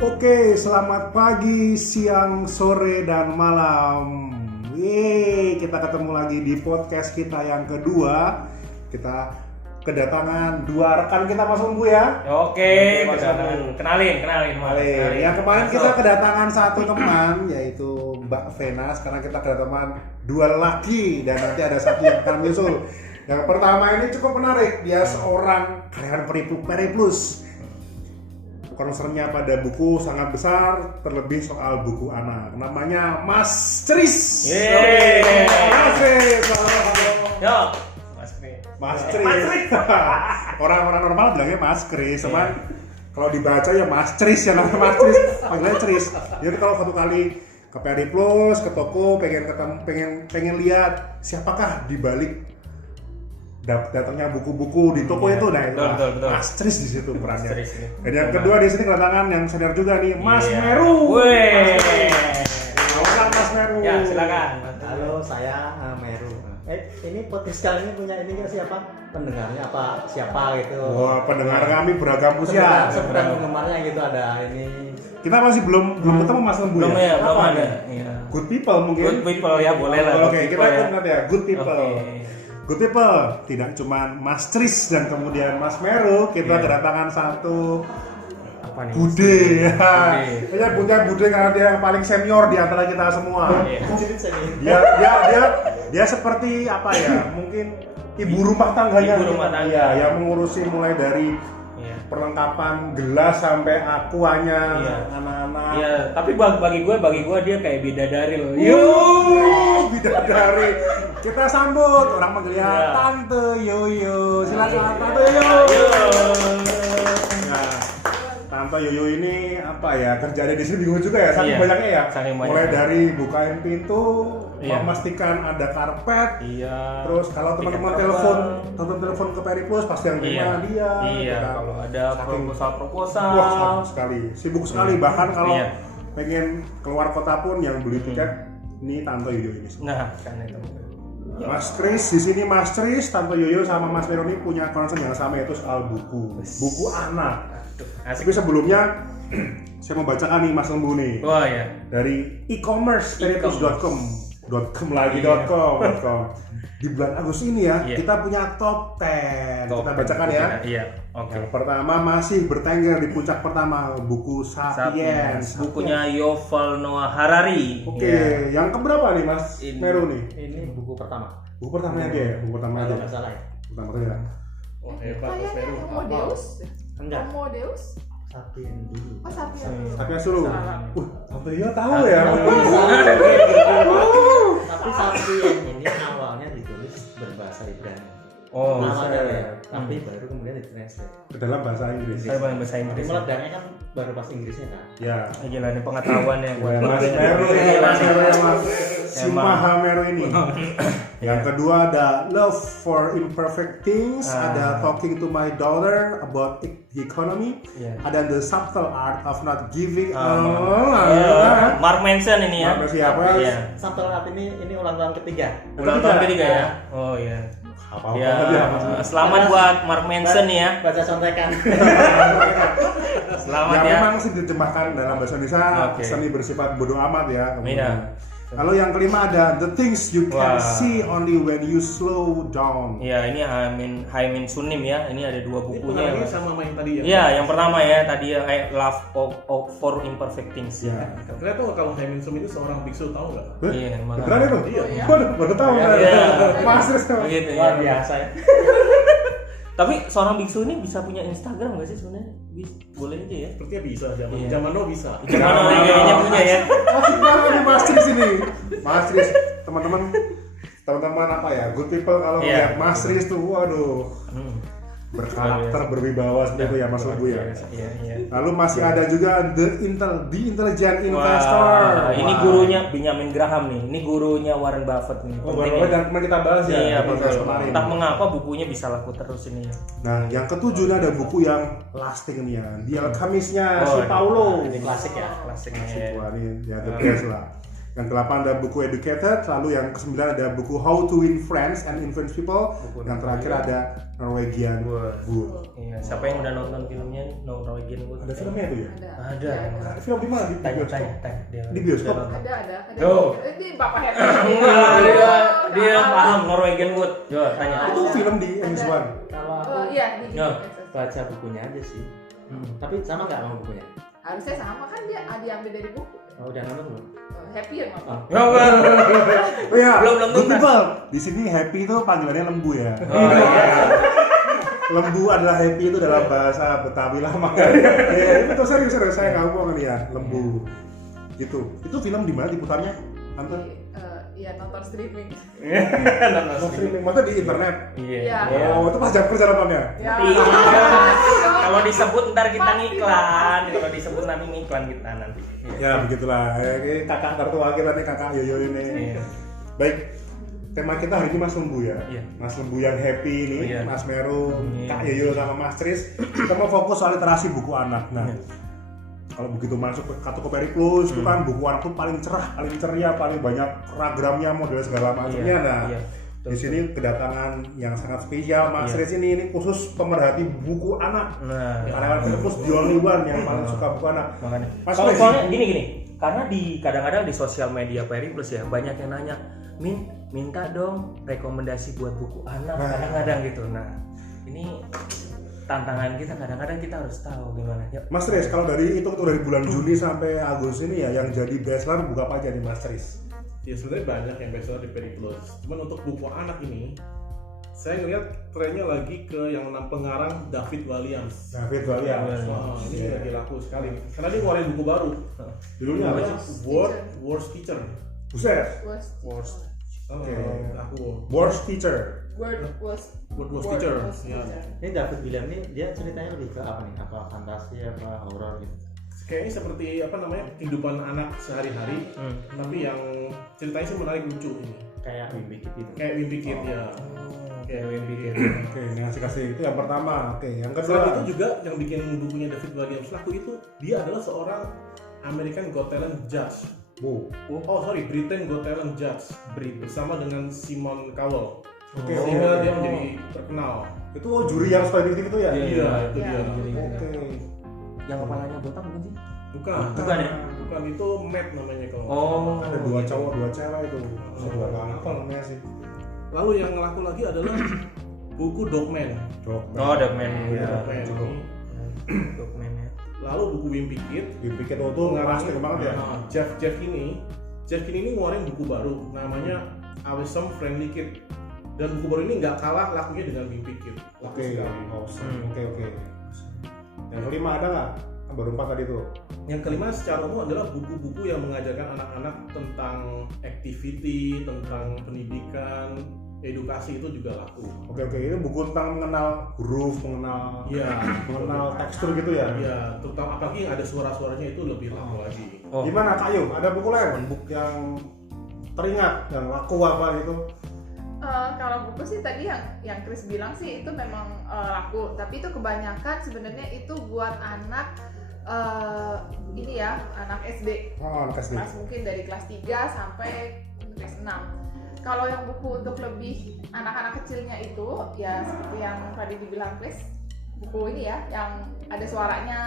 Oke, selamat pagi, siang, sore, dan malam. Yeay, kita ketemu lagi di podcast kita yang kedua. Kita kedatangan dua rekan kita, Mas Umbu ya. Oke, Mas Umbu. kenalin. Yang kemarin kita kedatangan satu teman, yaitu Mbak Vena. Sekarang kita kedatangan dua lelaki dan nanti ada satu yang akan menyusul. Yang pertama ini cukup menarik. Dia seorang karyawan Periplus. Concernnya pada buku sangat besar, terlebih soal buku anak. Namanya Mas Cris. Yeay. Mas Cris. Yo, Mas Cris. Orang-orang normal bilangnya Mas Cris, cuman kalau dibaca ya Mas Cris ya, namanya Mas Cris. Panggilannya Cris. Jadi kalau satu kali ke Periplus, ke toko, pengen lihat siapakah di balik datangnya buku-buku di toko itu, nah itu betul. Mas Tris di situ perannya. Mas Tris ini. Dan yang kedua di sini kedatangan yang senior juga nih, Mas Meru. Wih. Silakan Mas Meru. Ya, silakan. Halo, saya Meru. Ini podcast kali ini punya ini siapa? Pendengarnya apa siapa gitu? Wah, pendengar kami beragam usia. Seberang penggemarnya gitu ada ini. Kita masih belum ketemu Mas Lembu Belum ya? belum Apa ada. nih? Iya. Good people mungkin. Good people ya, boleh lah. Oke, kita ingat ya, good people. Oke. Good people, tidak cuma Mas Tris dan kemudian Mas Meru, kita kedatangan satu Apa nih? Bude ya. Kayaknya Bude karena dia yang paling senior di antara kita semua. Dia seperti apa ya? Mungkin ibu rumah tangganya. Ibu rumah tangga. Ya, yang mengurusi mulai dari perlengkapan gelas sampai akuanya anak-anak. Iya, tapi bagi gue dia kayak bidadari loh. Bidadari. Kita sambut orang manggilnya Tante Yoyo. Silakan Tante Yoyo. Nah, Tante Yoyo ini apa ya, kerjanya di sini bingung juga ya, saking banyaknya ya. Mulai dari bukain pintu, memastikan ada karpet. Iya. Terus kalau teman-teman telepon ke Periplus pasti yang terima dia. Iya. Kalau ada proposal. Wah, sibuk sekali. Bahkan kalau pengen keluar kota pun yang beli tiket ini Tante Yoyo ini. Nah, kan itu. Mas Kris di sini, Mas Kris, Tante Yoyo sama Mas Meru ini punya concern yang sama, yaitu soal buku anak. Tapi sebelumnya saya mau bacakan nih Mas Lembu nih. Wah ya. Dari e-commerce periplus.com. Di bulan Agustus ini ya, kita punya top 10. Kita bacakan ya. Iya. Oke. Yang pertama masih bertengger di puncak pertama, buku Sapiens. Bukunya Yuval Noah Harari. Oke, yang keberapa nih Mas Meru nih? Ini buku pertama. Buku pertamanya dia ya? Buku pertama aja. Enggak salah ya. Pertama aja. Oh, hebat Mas Meru. Homo Deus? Enggak. Homo Deus? Sapiens dulu. Oh, Sapiens. Sapiens dulu. Salah. Tante Yoyo tahu ya. Tapi Sapiens ini awalnya ditulis berbahasa Ibrani. Oh, awalnya ya. Tapi baru kemudian ditranslate Ke dalam bahasa Inggris. saya paling bahasa Inggris. meledaknya kan baru bahasa Inggrisnya kan. Ya. Gila nih pengetahuannya Mas Meru ini, Mas Meru emang si Maha Meru ini. Yang kedua ada Love for Imperfect Things, ada Talking to My Daughter about Economy, ada The Subtle Art of Not Giving. Mark Manson ini ya. Siapa? Iya. Sampai saat ini ulang tahun ketiga. Ulang tahun ketiga ya. Oh iya. Apa-apa Ya, aja. selamat buat Mark Manson ya. Baca contekan. Selamat Ya ya. memang sih diterjemahkan dalam bahasa Indonesia, seni bersifat bodoh amat ya. Iya. Lalu yang kelima ada The Things You Can See Only When You Slow Down. Iya, ini Haimin Sunim ya. Ini ada dua bukunya. Ini sama main tadi ya. Iya, yang pertama ya tadi ya kayak Love for Imperfect Things. Ya. Ternyata kalau Haimin Sum itu seorang biksu, tahu nggak? Iya, Beneran itu? Iya. Baru tahu. Iya. Mas Tris. Begitu Luar ya. biasa ya. Tapi seorang biksu ini bisa punya Instagram nggak sih sebenarnya? Boleh aja ya. Sepertinya bisa, zaman now bisa. Gimana orang kayaknya punya ya? Asik banget nih Mas Tris ini. Mas Tris, teman-teman apa ya? Good people kalau lihat Mas Tris tuh, waduh. Berkarakter, berwibawa seperti itu ya Mas Lembu ya. Iya. Lalu masih ada juga The Intelligent Investor. Wah, ini gurunya Benjamin Graham nih. Ini gurunya Warren Buffett nih. Oh, Penting baru ya. dan kemarin kita bahas ya. Iya, di betul. podcast kemarin. Entah mengapa bukunya bisa laku terus ini ya. Nah, yang ketujuh ini ada buku yang lasting nih ya. The Alchemist-nya si Paulo. Ini klasik ya. Klasiknya. Wah, ini ya the best lah. Yang ke-8 ada buku Educated, lalu yang ke-9 ada buku How to Win Friends and Influence People, yang terakhir ada Norwegian Wood. Iya, siapa yang udah nonton filmnya Norwegian Wood? Ada filmnya itu ya? Ada. Ada film di mana? Di bioskop? Dia Di bioskop? udah nonton. Ada. Tuh. Ini Bapak Happy. Dia paham Norwegian Wood. Yo, tanya. Itu film di NX1. Kalau Iya, di Yo, Netflix. baca bukunya aja sih. tapi sama nggak sama bukunya? Harusnya sama kan dia diambil dari buku. Oh, udah nonton belum? Happy ya Mas. Oh ya, Belum good tuntas. people. Di sini happy itu panggilannya lembu ya. Oh, iya. Lembu adalah happy itu dalam bahasa Betawi lama kan. Ya, itu serius saya nggak bohong nih ya, lembu. Gitu. Itu film di mana diputarnya? Tante? Iya nonton streaming. Oh, streaming, maksudnya di internet. Iya. Oh, itu pas jam kerja nontonnya. Ya. Iya. Kalau disebut ntar kita ngiklan. Kalau disebut nanti ngiklan kita nanti. Ya begitulah. Ini kakak tertua kita nih, kakak Yoyo ini. Iya. Baik. Tema kita hari ini Mas Lembu ya. Iya. Mas Lembu yang happy ini, Oh, iya. Mas Meru, Iya. Kak Yoyo sama Mas Tris. Kita mau fokus soal literasi buku anak. Nah, Iya. kalau begitu masuk ke Kartokoperi Plus itu kan buku anak tuh paling cerah, paling ceria, paling banyak ragramnya, model segala macamnya. Nah, Iya. di sini kedatangan yang sangat spesial Mas Iya. Tris ini khusus pemerhati buku anak. Nah, Karyawan Plus the only one yang paling suka buku anak. makanya. Mas Kalau Tris. soalnya gini, karena kadang-kadang di sosial media Peri Plus ya banyak yang nanya, minta dong rekomendasi buat buku anak kadang-kadang gitu. Nah, ini tantangan kita kadang-kadang kita harus tahu gimana. Yuk. Mas Tris, kalau dari itu dari bulan Juni sampai Agustus ini ya yang jadi bestseller buku apa aja nih Mas Tris? Ya sebenarnya banyak yang bestseller di Peri Plus. Cuman untuk buku anak ini, saya ngeliat trennya lagi ke yang pengarang David Walliams. David Walliams. Wah, ini Iya. lagi laku sekali. Karena dia ngeluarin buku baru. Judulnya apa sih? Worst Teacher. Buset. Worst. Oke. Aku Worst Teacher. Was Teacher. Worst Ya. Teacher. Ini David William ini dia ceritanya lebih ke apa nih? Apa fantasi apa horor gitu? Kayaknya seperti apa namanya kehidupan anak sehari-hari, tapi yang ceritanya sih menarik, lucu ini. Kayak Mimpi gitu. Kayak Wimpy Kid ya. Kayak Wimpy Kid. Oke, ini kasih itu yang pertama. Oke, yang Selain kedua. itu juga yang bikin bukunya David Walliams laku itu dia adalah seorang American Got Talent judge. Oh, Britain Got Talent judge bersama dengan Simon Cowell. Oke. Sehingga dia menjadi terkenal. Itu juri yang suka itu ya? Iya, itu Iya. dia. Oke. Yang kepalanya botak bukan sih? Bukan. Bukan ya? Bukan, itu Matt namanya kalau. Oh, Ada dua cowok, dua cewek itu. Saya juga nggak hafal namanya sih. Lalu yang laku lagi adalah buku Dogman. Oh, Dogman. Iya, Dogman cukup. ini. Dogman ya. Lalu buku Wimpy Kid. Dipikir itu pasti banget ya. Nah, Jeff Kinn ini ngeluarin buku baru namanya Awesome Friendly Kid. Dan buku baru ini nggak kalah lakunya dengan Wimpy Kid. Laku Oke, sekali. oke. Yang kelima ada nggak? Baru 4 tadi tuh. Yang kelima secara umum adalah buku-buku yang mengajarkan anak-anak tentang activity, tentang pendidikan, edukasi itu juga laku. Oke, ini buku tentang mengenal huruf, mengenal tekstur gitu ya. Iya, terutama apalagi yang ada suara-suaranya itu lebih laku lagi. Oh. Gimana Kak Yu? Ada buku lain? Buku yang teringat, yang laku apa gitu? Kalau buku sih tadi yang Chris bilang sih itu memang laku, tapi itu kebanyakan sebenarnya itu buat anak ini ya, anak SD. Oh, anak SD. Kelas mungkin dari kelas 3 sampai kelas 6. Kalau yang buku untuk lebih anak-anak kecilnya itu ya seperti yang tadi dibilang Chris, buku ini ya yang ada suaranya,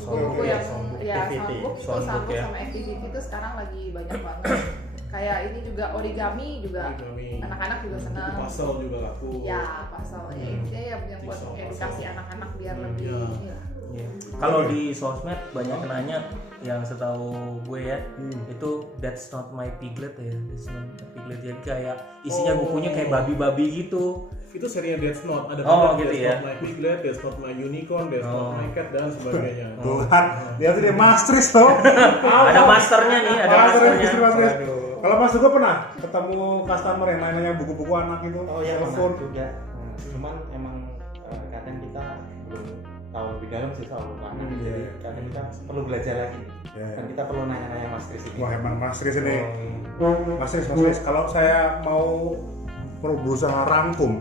buku-buku yang ya soundbook itu soundbook ya. sama activity itu sekarang lagi banyak banget. Kayak ini juga origami juga anak-anak juga senang. Buku puzzle juga laku. Ya puzzle ya yang buat Puzzle. edukasi anak-anak biar lebih Ya. inilah. Iya. Kalau di sosmed banyak nanya yang setahu gue ya itu That's Not My Piglet ya, That's Not My Piglet, jadi kayak isinya bukunya kayak babi-babi gitu. Itu serinya Death Note, ada Oh, banyak, gitu Death ya. Note My Piglet, Death Note My Unicorn, Death Note My Cat dan sebagainya. Tuhan, lihat ini Mas Tris tuh. Ada masternya nih, ada masternya. Mas Tris. Waduh. Kalau Mas juga pernah ketemu customer yang nanya buku-buku anak itu? Oh ya, telepon. pernah juga. Cuman emang kadang kita belum tahu lebih dalam sih soal buku anak. Iya. Jadi kadang kita perlu belajar lagi. Iya. Dan kita perlu nanya-nanya Mas Kris ini. Wah, emang Mas Tris ini. Mas Tris, kalau saya mau berusaha rangkum,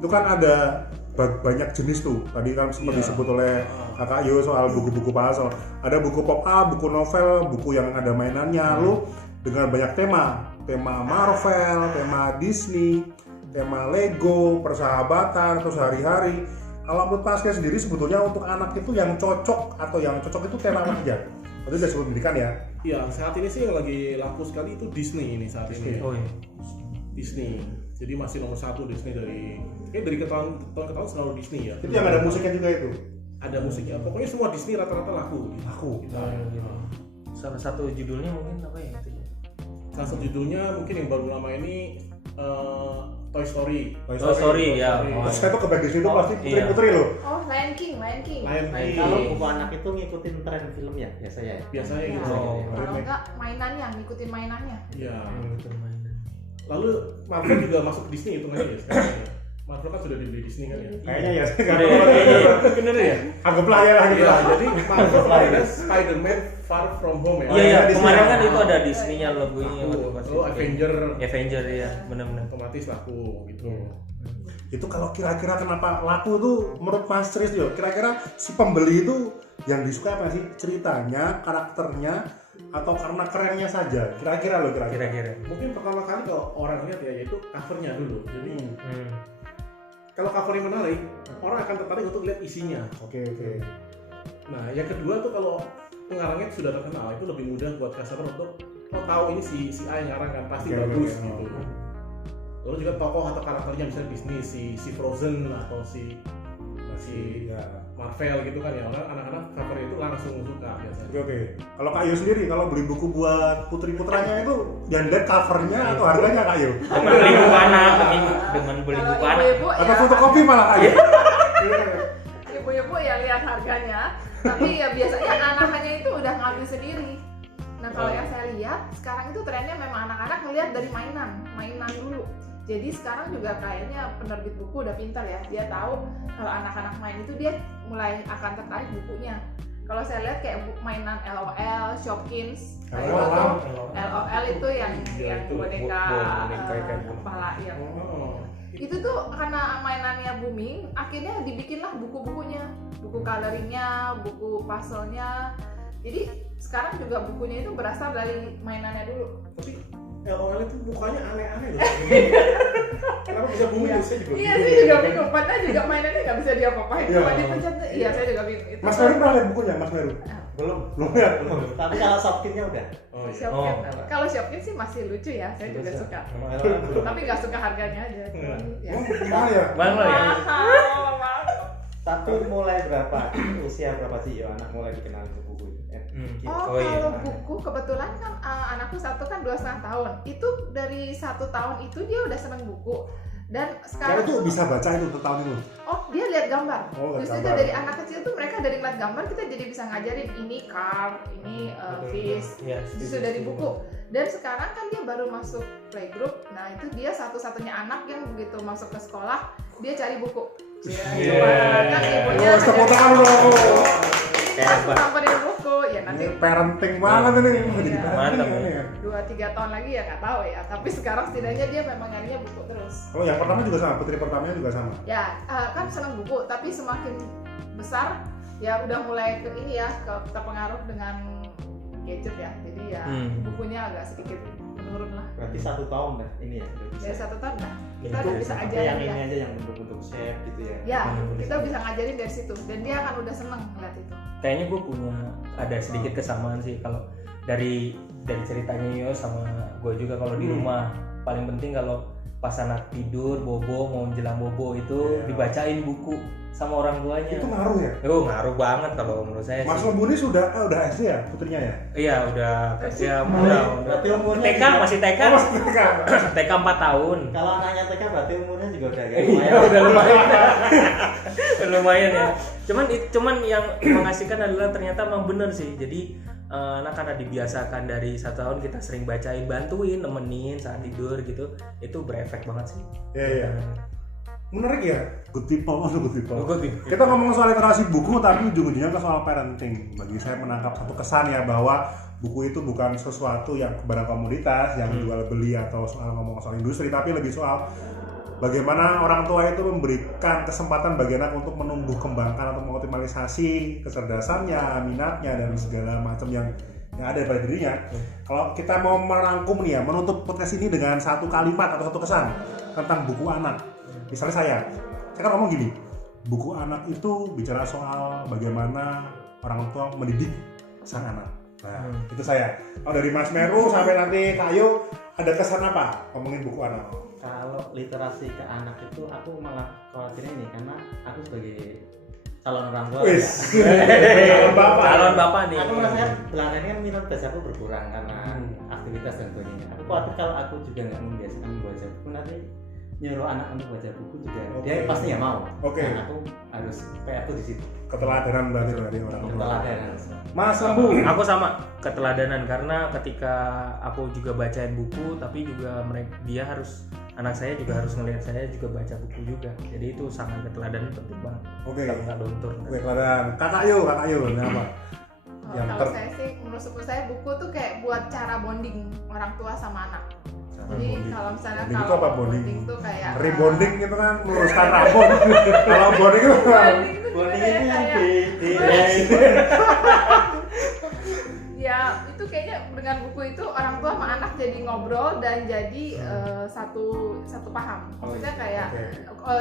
itu kan ada banyak jenis tuh. Tadi kan sempat disebut oleh Kakak Yo soal buku-buku puzzle. Ada buku pop up, buku novel, buku yang ada mainannya. Lu dengan banyak tema Marvel, tema Disney, tema Lego, persahabatan, terus hari-hari. Kalau menurut Mas Kay sendiri sebetulnya untuk anak itu yang cocok itu tema apa aja? Itu dari segi pendidikan ya? Iya, saat ini sih yang lagi laku sekali itu Disney ini saat ini. Oh iya. Disney. Jadi masih nomor 1 Disney dari tahun ke tahun selalu Disney ya. Itu yang ada musiknya juga itu? Ada musiknya. Pokoknya semua Disney rata-rata laku. Laku. Gitu. Salah satu judulnya mungkin apa ya itu ya? Salah satu judulnya mungkin yang baru lama ini Toy Story. Oh, sorry ya. Story. Saya tuh ke Disney itu pasti Iya. putri-putri loh. Oh, Lion King. Lion King. Kalau buku anak itu ngikutin tren film ya biasanya ya. Biasanya Iya. gitu. Oh. Kalau enggak mainannya, ngikutin mainannya. Iya. Mainan. Lalu Marvel juga masuk Disney itu ya sekarang ya. Marvel kan sudah dibeli Disney kan ya. Kayaknya ya. Bener ya? Anggaplah ya lah gitu. Iya, jadi Marvel ada Spider-Man Far From Home ya. Iya, Disney. kemarin kan itu ada Disney-nya logonya waktu pas Lalu Avenger ya, benar-benar. otomatis laku gitu. Itu kalau kira-kira kenapa laku tuh menurut Mas Tris yo, kira-kira si pembeli itu yang disukai apa sih? Ceritanya, karakternya, atau karena kerennya saja? Kira-kira loh Kira-kira. Mungkin pertama kali kalau orang lihat ya yaitu covernya dulu. Jadi Hmm. kalau covernya menarik, orang akan tertarik untuk lihat isinya. Oke. Nah, yang kedua tuh kalau pengarangnya sudah terkenal, itu lebih mudah buat customer untuk tahu ini si A yang ngarang kan pasti Oke, bagus oke. gitu. Lalu juga tokoh atau karakternya bisa Disney, si Frozen atau si Ya. Marvel gitu kan ya, orang anak-anak cover itu langsung suka biasanya. Oke. Kalau Kak Yu sendiri kalau beli buku buat putri putranya itu yang lihat covernya atau harganya Kak Yu? Dengan beli buku anak, dengan beli Kalau buku anak. ibu-ibu Atau ya, fotokopi malah Kak Yu? ibu-ibu ya lihat harganya, tapi ya biasanya anak-anaknya itu udah ngambil sendiri. Nah kalau yang saya lihat sekarang itu trennya memang anak-anak ngelihat dari mainan dulu. Jadi sekarang juga kayaknya penerbit buku udah pintar ya, dia tahu kalau anak-anak main itu dia mulai akan tertarik bukunya. Kalau saya lihat kayak mainan LOL, Shopkins, kayak gitu. LOL itu yang itu boneka boneka ikan. kepala yang Oh. itu tuh karena mainannya booming, akhirnya dibikinlah buku-bukunya, buku coloringnya, buku puzzle-nya. Jadi sekarang juga bukunya itu berasal dari mainannya dulu. Tapi LOL itu mukanya aneh-aneh loh. Kenapa bisa booming? Saya juga Iya, bingung. saya juga bingung. Padahal juga mainannya nggak bisa diapa-apain. Iya. Cuma dipencet. Iya, saya juga bingung. Itu Mas Meru pernah lihat bukunya Mas Meru? Belum. Belum ya? Tapi kalau Shopkins-nya udah. Oh iya. Shopkins. Oh. Kalau Shopkins sih masih lucu ya, saya juga Bisa. suka. Kalau LOL belum. Tapi nggak suka harganya aja. Iya. Ya. Oh, gimana ya? Mahal ya? Mahal. Tapi mulai berapa? Usia berapa sih ya anak mulai dikenal ke buku itu? Oh, Oh, iya. kalau buku kebetulan kan anakku satu kan 2,5 tahun. Itu dari 1 tahun itu dia udah seneng buku. Dan Sekarang sekarang tuh bisa baca itu tahun itu. oh dia lihat gambar. Oh, lihat Justru itu gambar. dari anak kecil tuh mereka dari ngeliat gambar kita jadi bisa ngajarin ini car, ini fish. Iya. Justru dari buku. Dan sekarang kan dia baru masuk playgroup. Nah itu dia satu-satunya anak yang begitu masuk ke sekolah dia cari buku. Dia Iya. coba kan ibunya. Oh, tepuk tangan dulu. Ini langsung samperin buku ya nanti. Ini parenting banget ini. Mau jadi Iya. parenting Mantap, ini ya. 2-3 tahun lagi ya nggak tahu ya. Tapi sekarang setidaknya dia memang nyarinya buku terus. Oh, yang pertama juga sama, putri pertamanya juga sama. Ya kan senang buku tapi semakin besar ya udah mulai ke ini ya terpengaruh dengan gadget ya. Jadi ya bukunya agak sedikit menurun lah. Berarti 1 tahun dah ini ya. Udah bisa. Ya 1 tahun lah. Kita Itu udah bisa tapi ajarin yang dia. ini aja yang bentuk-bentuk shape gitu ya. Ya, kita bisa ngajarin dari situ dan dia akan udah seneng ngeliat itu. Kayaknya gue punya ada sedikit kesamaan sih kalau dari ceritanya Yo sama gue juga kalau di rumah paling penting kalau pas anak tidur bobo mau menjelang bobo itu Iya. dibacain buku sama orang tuanya. Itu ngaruh ya? Oh ngaruh banget kalau menurut saya Mas sih. Lembuni udah SD ya putrinya ya? Iya udah udah Berarti umurnya TK juga- masih TK Oh, Mas TK. TK 4 tahun. Kalau anaknya TK berarti umurnya juga udah kayak Iya udah lumayan. Lumayan ya. Cuman yang mengasihkan adalah ternyata emang bener sih. Jadi anak karena dibiasakan dari 1 tahun kita sering bacain, bantuin, nemenin saat tidur gitu, itu berefek banget sih. Iya. Menarik ya? Good people. Good people. Kita ngomong soal literasi buku tapi ujung-ujungnya ke soal parenting. Bagi saya menangkap satu kesan ya bahwa buku itu bukan sesuatu yang barang komoditas yang jual beli atau soal ngomong soal industri, tapi lebih soal bagaimana orang tua itu memberikan kesempatan bagi anak untuk menumbuh kembangkan atau mengoptimalisasi kecerdasannya, minatnya dan segala macam yang yang ada pada dirinya. Kalau kita mau merangkum nih ya, menutup podcast ini dengan satu kalimat atau satu kesan tentang buku anak. Misalnya saya kan ngomong gini, buku anak itu bicara soal bagaimana orang tua mendidik sang anak. Nah, itu saya. Kalau dari Mas Meru sampai nanti Kak Ayu, ada kesan apa ngomongin buku anak? Kalau literasi ke anak itu aku malah khawatir ini karena aku sebagai calon orang tua Wis. Calon bapak nih. aku merasa belakangan ini kan minat baca aku berkurang karena aktivitas dan sebagainya. Aku khawatir kalau aku juga nggak membiasakan membaca buku nanti nyuruh anak untuk baca buku juga dia pasti nggak mau. Oke. Nah, aku harus PR aku di situ. Keteladanan berarti dari orang tua. Keteladanan. Mas Lembu. Aku sama keteladanan karena ketika aku juga bacain buku tapi juga anak saya juga harus ngelihat saya juga baca buku juga. Jadi itu sangat keteladanan penting banget. Oke. Kalau nggak luntur. Oke, keteladanan. Kakak Ayu, kenapa? Yang Kalau saya sih, menurut saya buku tuh kayak buat cara bonding orang tua sama anak. Jadi kalau misalnya Bonding itu apa bonding? tuh kayak Rebonding itu kan meluruskan rambut. Kalau bonding itu Bonding itu yang di ya itu kayaknya dengan buku itu orang tua sama anak jadi ngobrol dan jadi satu paham. Maksudnya kayak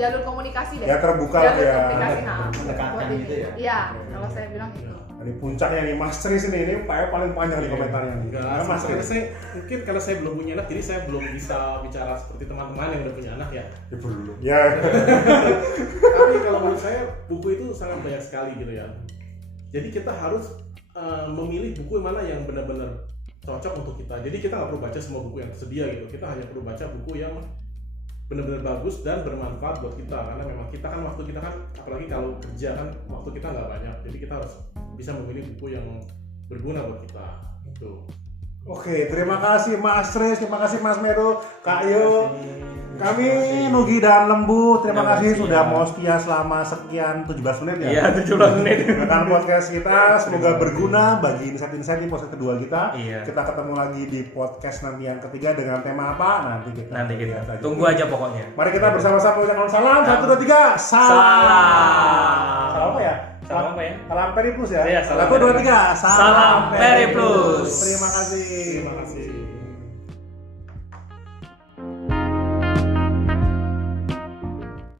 jalur komunikasi deh. ya terbuka Jalur ya. komunikasi mendekatkan buat gitu ya. Iya, kalau saya bilang gitu. Dari puncaknya nih Mas Tris ini paling panjang di komentarnya nih. Enggak, Nah, Mas karena Tris. saya mungkin karena saya belum punya anak, jadi saya belum bisa bicara seperti teman-teman yang udah punya anak ya. Ibu dulu. Ya. Tapi kalau menurut saya buku itu sangat banyak sekali gitu ya. Jadi kita harus memilih buku mana yang benar-benar cocok untuk kita. Jadi kita nggak perlu baca semua buku yang tersedia gitu. Kita hanya perlu baca buku yang benar-benar bagus dan bermanfaat buat kita. Karena memang kita kan waktu kita kan, apalagi kalau kerja kan waktu kita nggak banyak. Jadi kita harus bisa memilih buku yang berguna buat kita. Gitu. Oke, terima kasih Mas Tris, terima kasih Mas Meru, Kak Ayu. Kami Nugi dan Lembu, terima kasih sudah mau setia selama sekian 17 menit ya. Iya, 17 menit. Dengan podcast kita, semoga berguna bagi insight-insight di podcast kedua kita. Iya. Kita ketemu lagi di podcast nanti yang ketiga dengan tema apa? Nanti kita lihat aja. Tunggu aja pokoknya. Mari kita bersama-sama mengucapkan salam. 1, 2, 3. Salam. Salam apa ya? Salam apa ya? Salam Periplus ya. Iya, salam 1, 2, 3. Salam Periplus. Terima kasih.